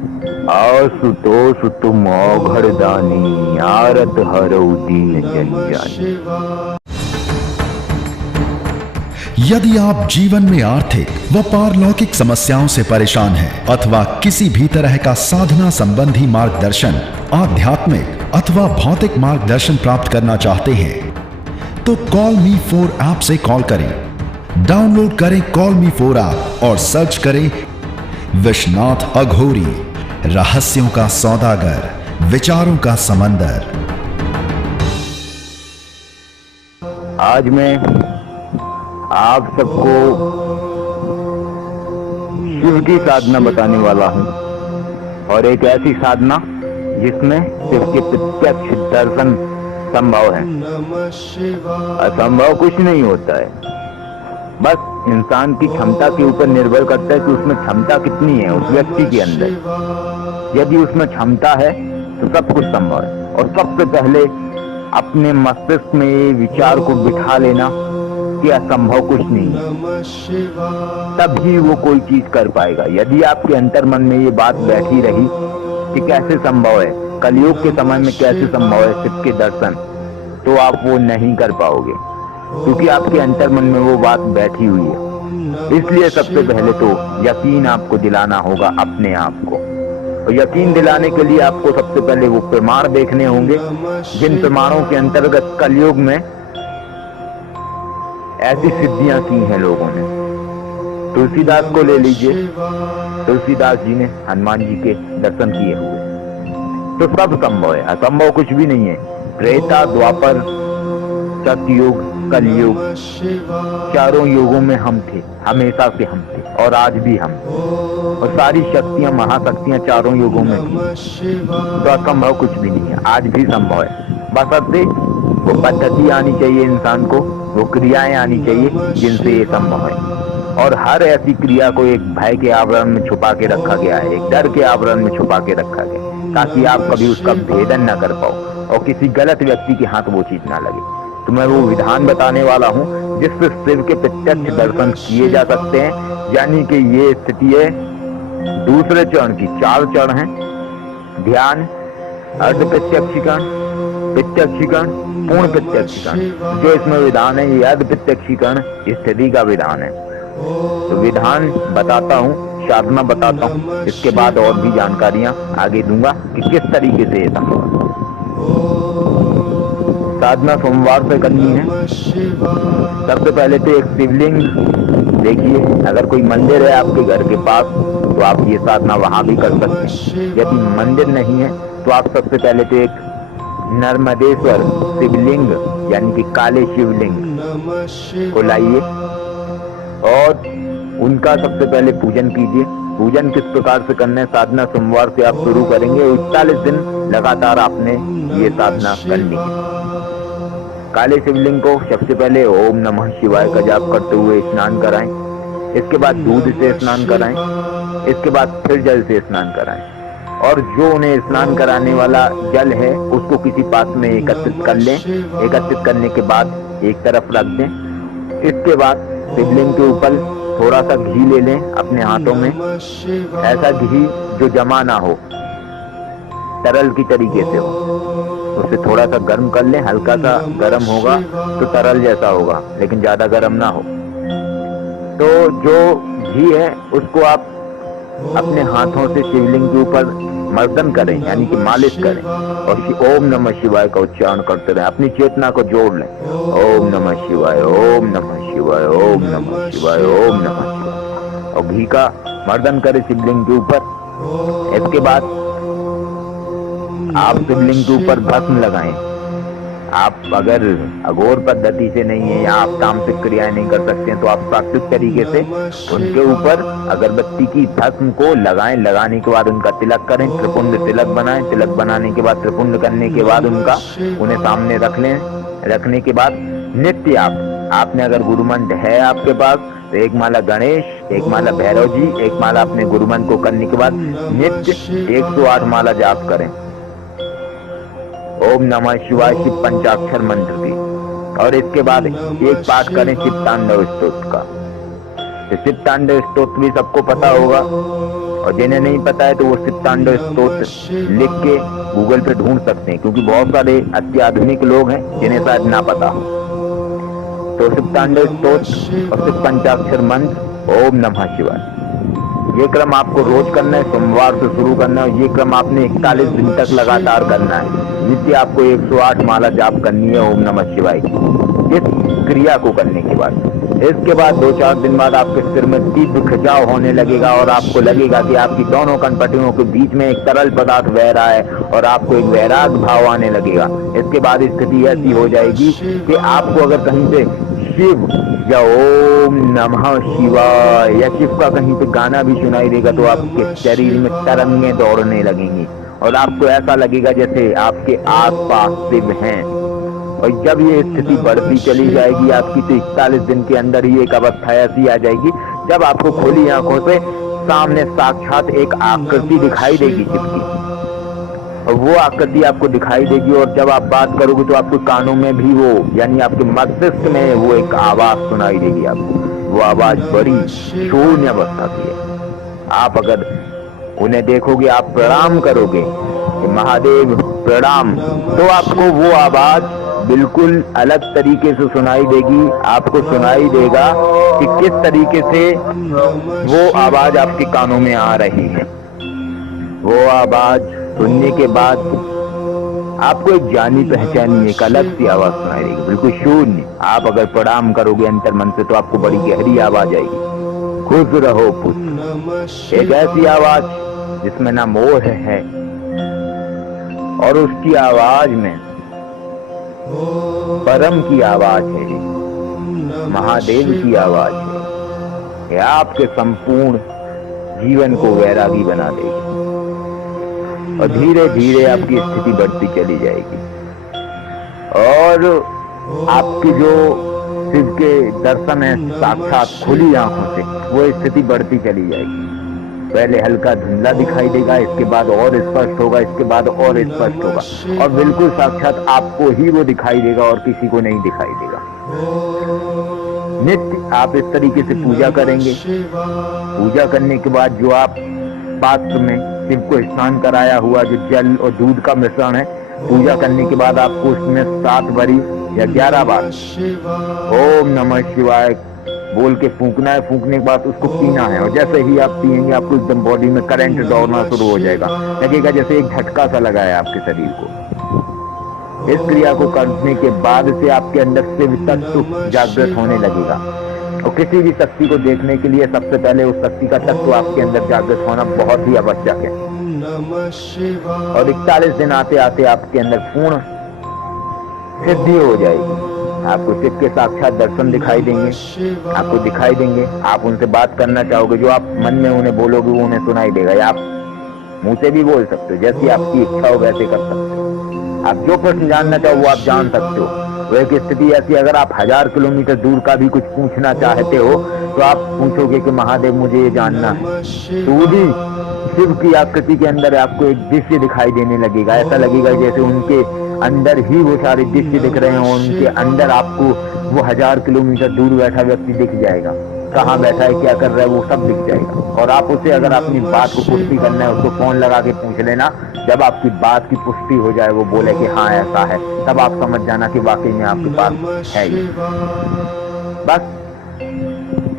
आशुतोष तुम औघड़दानी, आरत हरौ दीन जंजानी। यदि आप जीवन में आर्थिक व पारलौकिक समस्याओं से परेशान हैं अथवा किसी भी तरह का साधना संबंधी मार्गदर्शन, आध्यात्मिक अथवा भौतिक मार्गदर्शन प्राप्त करना चाहते हैं तो कॉल मी 4 ऐप से कॉल करें। डाउनलोड करें कॉल मी 4 ऐप और सर्च करें विश्वनाथ अघोरी, रहस्यों का सौदागर, विचारों का समंदर। आज मैं आप सबको शिव की साधना बताने वाला हूं, और एक ऐसी साधना जिसमें शिव के प्रत्यक्ष दर्शन संभव है। असंभव कुछ नहीं होता है, बस इंसान की क्षमता के ऊपर निर्भर करता है कि उसमें क्षमता कितनी है उस व्यक्ति के अंदर। यदि उसमें क्षमता है तो सब कुछ संभव है। और सबसे पहले अपने मस्तिष्क में ये विचार को बिठा लेना कि असंभव कुछ नहीं है, तभी वो कोई चीज कर पाएगा। यदि आपके अंतर मन में ये बात बैठी रही कि कैसे संभव है, कलयुग के समय में कैसे संभव है शिव के दर्शन, तो आप वो नहीं कर पाओगे, क्योंकि आपके अंतर मन में वो बात बैठी हुई है। इसलिए सबसे पहले तो यकीन आपको दिलाना होगा अपने आप को, और यकीन दिलाने के लिए आपको सबसे पहले वो प्रमाण देखने होंगे जिन प्रमाणों के अंतर्गत कलयुग में ऐसी सिद्धियां की हैं लोगों ने। तुलसीदास को ले लीजिए, तुलसीदास जी ने हनुमान जी के दर्शन किए हुए, तो सब संभव है, असंभव कुछ भी नहीं है। त्रेता, द्वापर, सतयुग, कलयुग, चारों युगों में हम थे, हमेशा से हम थे और आज भी हम, और सारी शक्तियां, महाशक्तियां चारों युगों में थी, तो असंभव कुछ भी नहीं है, आज भी संभव है। बशर्ते वो पद्धति आनी चाहिए इंसान को, वो क्रियाएं आनी चाहिए जिनसे ये संभव है। और हर ऐसी क्रिया को एक भय के आवरण में छुपा के रखा गया है, एक डर के आवरण में छुपा के रखा गया है, ताकि आप कभी उसका भेदन न कर पाओ और किसी गलत व्यक्ति के हाथ वो चीज ना लगे। तो मैं वो विधान बताने वाला हूँ जिससे शिव के प्रत्यक्ष दर्शन किए जा सकते हैं। यानी कि ये स्थिति है दूसरे चरण की। 4 चरण है: ध्यान, अर्ध प्रत्यक्षीकरण, प्रत्यक्षीकरण, पूर्ण प्रत्यक्षीकरण। जो इसमें विधान है ये अर्ध प्रत्यक्षीकरण स्थिति का विधान है। तो विधान बताता हूँ, साधना बताता हूँ, इसके बाद और भी जानकारियां आगे दूंगा कि किस तरीके से ये संभव है। साधना सोमवार से करनी है। सबसे पहले तो एक शिवलिंग देखिए, अगर कोई मंदिर है आपके घर के पास तो आप ये साधना वहां भी कर सकते हैं। यदि मंदिर नहीं है तो आप सबसे पहले तो एक नर्मदेश्वर शिवलिंग यानी कि काले शिवलिंग को लाइए और उनका सबसे पहले पूजन कीजिए। पूजन किस प्रकार से करना है, साधना सोमवार से आप शुरू करेंगे, 41 दिन लगातार आपने ये साधना करनी है। काले शिवलिंग को सबसे पहले ओम नमः शिवाय का जाप करते हुए स्नान कराएं, इसके बाद दूध से स्नान कराएं, इसके बाद फिर जल से स्नान कराएं, और जो उन्हें स्नान कराने वाला जल है उसको किसी पात्र में एकत्रित कर लें। एकत्रित करने के बाद एक तरफ रख दें। इसके बाद शिवलिंग के ऊपर थोड़ा सा घी ले लें अपने हाथों में, ऐसा घी जो जमा ना हो, तरल की तरीके से हो। उसे थोड़ा सा गर्म कर लें, हल्का सा गर्म होगा तो तरल जैसा होगा, लेकिन ज्यादा गर्म ना हो। तो जो घी है उसको आप अपने हाथों से शिवलिंग के ऊपर मर्दन करें, यानी कि मालिश करें, और ओम नमः शिवाय का उच्चारण करते रहें। अपनी चेतना को जोड़ लें, ओम नमः शिवाय, ओम नमः शिवाय, ओम नमः शिवाय, ओम नमः शिवाय, और घी का मर्दन करें शिवलिंग के ऊपर। इसके बाद आप शिवलिंग के ऊपर भस्म लगाएं। आप अगर अघोर पद्धति से नहीं है या आप तामसिक क्रियाएं नहीं कर सकते हैं तो आप प्राकृतिक तरीके से उनके ऊपर अगरबत्ती की भस्म को लगाएं। लगाने के बाद उनका तिलक करें, त्रिपुंड तिलक बनाएं। तिलक बनाने के बाद त्रिपुंड करने के बाद उन्हें सामने रख लें। रखने के बाद नित्य आपने अगर गुरुमंत्र है आपके पास तो एक माला गणेश, एक माला भैरव जी, एक माला अपने गुरुमंत्र को करने के बाद नित्य 108 माला जाप करें ओम नमः शिवाय शिव पंचाक्षर मंत्र की। और इसके बाद एक पाठ करें शिव तांडव स्तोत्र का। शिव तांडव स्तोत्र भी सबको पता होगा, और जिन्हें नहीं पता है तो वो शिव तांडव स्तोत्र लिख के गूगल पे ढूंढ सकते हैं, क्योंकि बहुत सारे अत्याधुनिक लोग हैं जिन्हें शायद ना पता हो। तो शिव तांडव स्तोत्र और शिव पंचाक्षर मंत्र ओम नमः शिवाय, ये क्रम आपको रोज करना है, सोमवार से शुरू करना है। ये क्रम आपने 41 दिन तक लगातार करना है। नित्य आपको 108 माला जाप करनी है ओम नमः शिवाय इस क्रिया को करने के बाद। इसके बाद 2-4 दिन बाद आपके सिर में तीव्र खिंचाव होने लगेगा और आपको लगेगा कि आपकी दोनों कनपटियों के बीच में एक तरल पदार्थ बह रहा है और आपको एक वैराग भाव आने लगेगा। इसके बाद स्थिति ऐसी हो जाएगी कि आपको अगर कहीं से शिव या ओम नमः शिवाय या शिव का कहीं पे गाना भी सुनाई देगा तो आपके शरीर में तरंगें दौड़ने लगेंगी और आपको ऐसा लगेगा जैसे आपके आसपास शिव हैं। और जब ये स्थिति बढ़ती चली जाएगी आपकी, तो 41 दिन के अंदर ही एक अवस्था ऐसी आ जाएगी जब आपको खुली आंखों से सामने साक्षात एक आकृति दिखाई देगी शिव की, और वो आकृति आपको दिखाई देगी। और जब आप बात करोगे तो आपके कानों में भी वो, यानी आपके मस्तिष्क में वो एक आवाज सुनाई देगी आपको। वो आवाज बड़ी शून्य अवस्था की है। आप अगर उन्हें देखोगे, आप प्रणाम करोगे कि महादेव प्रणाम, तो आपको वो आवाज बिल्कुल अलग तरीके से सुनाई देगी। आपको सुनाई देगा कि किस तरीके से वो आवाज आपके कानों में आ रही है। वो आवाज सुनने के बाद आपको एक जानी पहचानी एक अलग सी आवाज सुनाई देगी, बिल्कुल शून्य। आप अगर प्रणाम करोगे अंतर मन से तो आपको बड़ी गहरी आवाज आएगी, खुश रहो पुत्र। एक ऐसी आवाज जिसमें ना मोह है और उसकी आवाज में परम की आवाज है, महादेव की आवाज है। यह आपके संपूर्ण जीवन को वैरागी बना देगी और धीरे धीरे आपकी स्थिति बढ़ती चली जाएगी और आपकी जो शिव के दर्शन है साक्षात खुली आंखों से, वो स्थिति बढ़ती चली जाएगी। पहले हल्का धुंधला दिखाई देगा, इसके बाद और स्पष्ट होगा, इसके बाद और स्पष्ट होगा और बिल्कुल साक्षात आपको ही वो दिखाई देगा और किसी को नहीं दिखाई देगा। नित्य आप इस तरीके से पूजा करेंगे। पूजा करने के बाद जो आप पात्र में शिव को स्नान कराया हुआ जो जल और दूध का मिश्रण है, पूजा करने के बाद आपको उसमें 7 बारी या 11 बार ओम नमः शिवाय बोल के फूंकना है। फूंकने के बाद उसको पीना है और जैसे ही आप पिएंगे आपको एकदम बॉडी में करंट दौड़ना शुरू हो जाएगा, लगेगा जैसे एक झटका सा लगा है आपके शरीर को। इस क्रिया को करने के बाद से आपके अंदर शिव तत्व जागृत होने लगेगा और किसी भी शक्ति को देखने के लिए सबसे पहले उस शक्ति का तत्व आपके अंदर जागृत होना बहुत ही आवश्यक है। और 41 दिन आते आते आपके अंदर पूर्ण सिद्धि हो जाएगी। आपको शिव के साक्षात दर्शन दिखाई देंगे, आपको दिखाई देंगे। आप उनसे बात करना चाहोगे, जो आप मन में उन्हें बोलोगे वो उन्हें सुनाई देगा, या आप मुंह से भी बोल सकते हो, जैसी आपकी इच्छा हो वैसे कर सकते हो। आप जो प्रश्न जानना चाहो वो आप जान सकते हो। वो एक स्थिति ऐसी, अगर आप 1000 किलोमीटर दूर का भी कुछ पूछना चाहते हो तो आप पूछोगे कि महादेव मुझे ये जानना है, तो वो भी शिव की आकृति के अंदर आपको एक दृश्य दिखाई देने लगेगा। ऐसा लगेगा जैसे उनके अंदर ही वो सारे दृश्य दिख रहे हैं, उनके अंदर आपको वो 1000 किलोमीटर दूर बैठा व्यक्ति दिख जाएगा। कहाँ बैठा है, क्या कर रहा है, वो सब दिख जाएगा। और आप उसे, अगर अपनी बात को पुष्टि करना है, उसको फोन लगा के पूछ लेना। जब आपकी बात की पुष्टि हो जाए, वो बोले कि हाँ ऐसा है, तब आप समझ जाना कि वाकई में आपके पास है ये। बस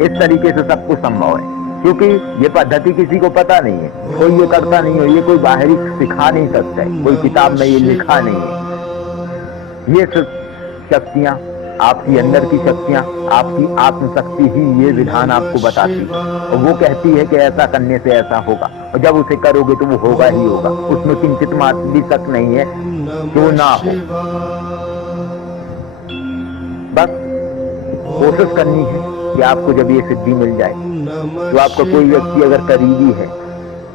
इस तरीके से सब कुछ संभव है, क्योंकि ये पद्धति किसी को पता नहीं है, कोई ये करता नहीं है, ये कोई बाहरी सिखा नहीं सकता है, कोई किताब में ये लिखा नहीं है। ये शक्तियां, आपकी अंदर की शक्तियां, आपकी आत्मशक्ति ही ये विधान आपको बताती है और वो कहती है कि ऐसा करने से ऐसा होगा, और जब उसे करोगे तो वो होगा ही होगा। उसमें किंचित मात्र भी शक नहीं है कि वो ना हो। बस कोशिश करनी है कि आपको जब ये सिद्धि मिल जाए, तो आपका कोई व्यक्ति अगर करीबी है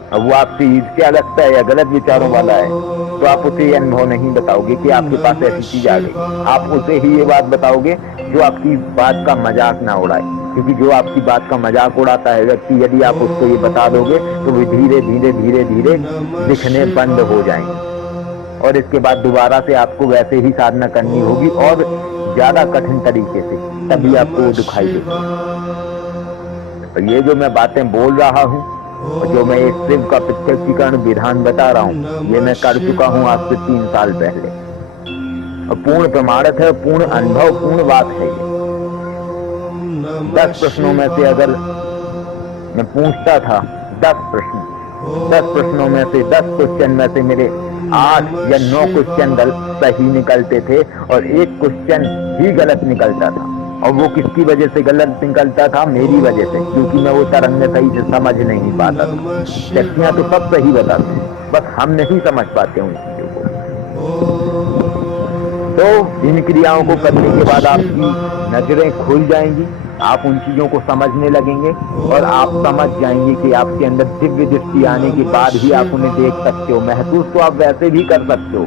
और वो आपसे ईर्ष्या लगता है या गलत विचारों वाला है, तो आप उसे ये अनुभव नहीं बताओगे कि आपके पास ऐसी चीज आ गई। आप उसे ही ये बात बताओगे जो आपकी बात का मजाक ना उड़ाए, क्योंकि जो आपकी बात का मजाक उड़ाता है व्यक्ति, यदि आप उसको ये बता दोगे तो वो धीरे धीरे धीरे धीरे दिखने बंद हो जाएंगे और इसके बाद दोबारा से आपको वैसे ही साधना करनी होगी और ज्यादा कठिन तरीके से, तभी आपको वो दिखाई देगी। और ये जो मैं बातें बोल रहा हूँ और जो मैं इस शिव का प्रत्यक्षीकरण विधान बता रहा हूँ, ये मैं कर चुका हूँ आज से 3 साल पहले, और पूर्ण प्रमाणित है, पूर्ण अनुभव, पूर्ण बात है ये। 10 प्रश्नों में से अगर मैं पूछता था 10 प्रश्नों में से 10 क्वेश्चन में से मेरे 8 या 9 क्वेश्चन सही निकलते थे और एक क्वेश्चन ही गलत निकलता था। और वो किसकी वजह से गलत निकलता था? मेरी वजह से, क्योंकि मैं वो तरंग सही से समझ नहीं पाता था। शक्तियां तो सब सही बताते, बस हम नहीं समझ पाते उन चीजों को। तो इन क्रियाओं को करने के बाद आपकी नजरें खुल जाएंगी, आप उन चीजों को समझने लगेंगे और आप समझ जाएंगे कि आपके अंदर दिव्य दृष्टि आने के बाद ही आप उन्हें देख सकते हो। महसूस तो आप वैसे भी कर सकते हो।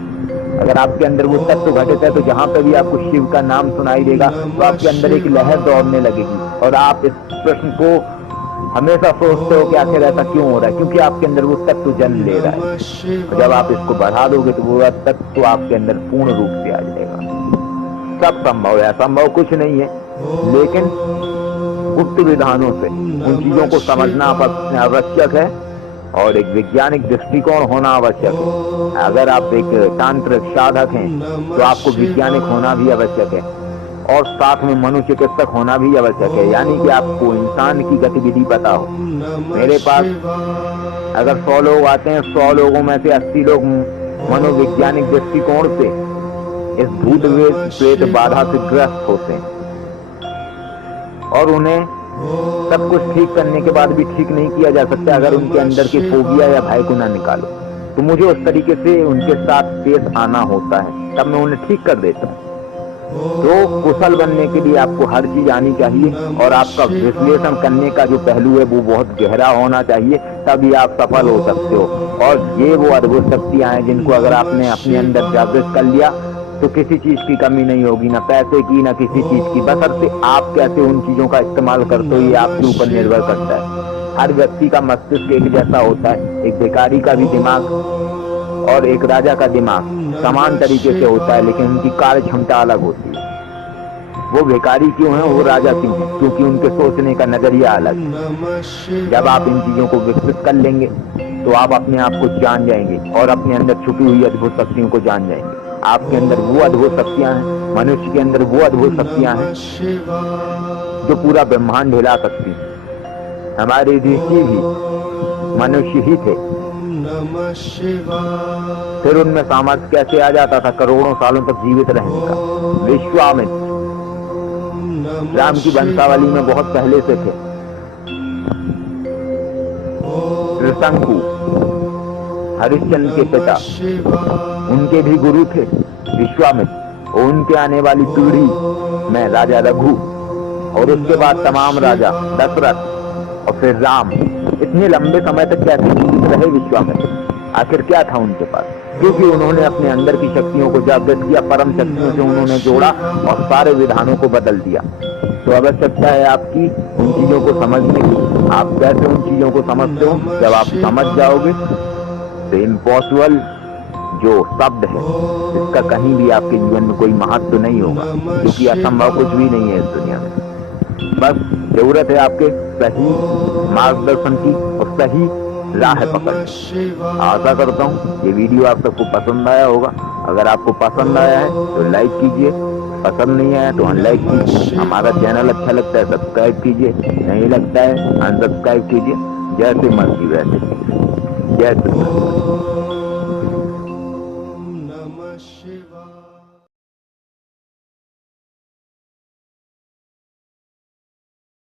अगर आपके अंदर वो तत्व घटित है तो जहां पर भी आपको शिव का नाम सुनाई देगा तो आपके अंदर एक लहर दौड़ने लगेगी और आप इस प्रश्न को हमेशा सोचते हो कि आखिर ऐसा क्यों हो रहा है, क्योंकि आपके अंदर वो तत्व जन्म ले रहा है। जब आप इसको बढ़ा दोगे तो वो तत्व आपके अंदर पूर्ण रूप से आ जाएगा। सब संभव है, असंभव कुछ नहीं है, लेकिन गुप्त विधानों से उन चीजों को समझना आवश्यक है और एक वैज्ञानिक दृष्टिकोण होना आवश्यक है। अगर आप एक तांत्रिक साधक हैं तो आपको वैज्ञानिक होना भी आवश्यक है और साथ में मनोचिकित्सक होना भी आवश्यक है, यानी कि आपको इंसान की गतिविधि पता हो। मेरे पास अगर 100 लोग आते हैं, 100 लोगों में से 80 लोग मनोवैज्ञानिक दृष्टिकोण से इस भूत प्रेत बाधा से ग्रस्त होते हैं और उन्हें सब कुछ ठीक करने के बाद भी ठीक नहीं किया जा सकता अगर उनके अंदर के फोबिया या भय को ना निकालो। तो मुझे उस तरीके से उनके साथ पेश आना होता है, तब मैं उन्हें ठीक कर देता हूँ। तो कुशल बनने के लिए आपको हर चीज आनी चाहिए और आपका विश्लेषण करने का जो पहलू है वो बहुत गहरा होना चाहिए, तभी आप सफल हो सकते हो। और ये वो अद्भुत शक्तियां हैं जिनको अगर आपने अपने अंदर जागृत कर लिया तो किसी चीज की कमी नहीं होगी, ना पैसे की ना किसी चीज की। बशर्ते आप कैसे उन चीजों का इस्तेमाल करते हो ये आपके ऊपर निर्भर करता है। हर व्यक्ति का मस्तिष्क एक जैसा होता है, एक भिखारी का भी दिमाग और एक राजा का दिमाग समान तरीके से होता है, लेकिन उनकी कार्य क्षमता अलग होती है। वो भिखारी क्यों है, वो राजा क्यों है? क्योंकि उनके सोचने का नजरिया अलग है। जब आप इन चीजों को विकसित कर लेंगे तो आप अपने आप को जान जाएंगे और अपने अंदर छुपी हुई अद्भुत शक्तियों को जान जाएंगे। आपके अंदर वो अद्भुत शक्तियां हैं, मनुष्य के अंदर वो अद्भुत शक्तियां हैं जो पूरा ब्रह्मांड हिला सकती हैं। हमारे ऋषि भी मनुष्य ही थे, फिर उनमें सामर्थ्य कैसे आ जाता था करोड़ों सालों तक जीवित रहने का। विश्वामित्र राम की वंशावली में बहुत पहले से थे। त्रिशंकु हरिश्चंद्र के पिता, उनके भी गुरु थे विश्वामित्र, और उनके आने वाली पीढ़ी में राजा रघु और उसके बाद तमाम राजा दशरथ और फिर राम। इतने लंबे समय तक कैसे जीवित रहे विश्वामित्र? आखिर क्या था उनके पास? क्योंकि उन्होंने अपने अंदर की शक्तियों को जागृत किया, परम शक्तियों से उन्होंने जोड़ा और सारे विधानों को बदल दिया। तो आवश्यकता है आपकी उन चीजों को समझने की। आप कैसे उन चीजों को समझते हो? जब आप समझ जाओगे तो इम्पॉसिबल जो शब्द है इसका कहीं भी आपके जीवन में कोई महत्व नहीं होगा, क्योंकि असंभव कुछ भी नहीं है इस दुनिया में। बस जरूरत है आपके सही मार्गदर्शन की और सही राह पकड़। आशा करता हूँ ये वीडियो आप सबको पसंद आया होगा। अगर आपको पसंद आया है तो लाइक कीजिए, पसंद नहीं आया तो अनलाइक कीजिए। हमारा चैनल अच्छा लगता है सब्सक्राइब कीजिए, नहीं लगता है अनसब्सक्राइब कीजिए। जैसे मर्जी वैसे कीजिए। जय श्री कृष्ण। नमः शिवाय।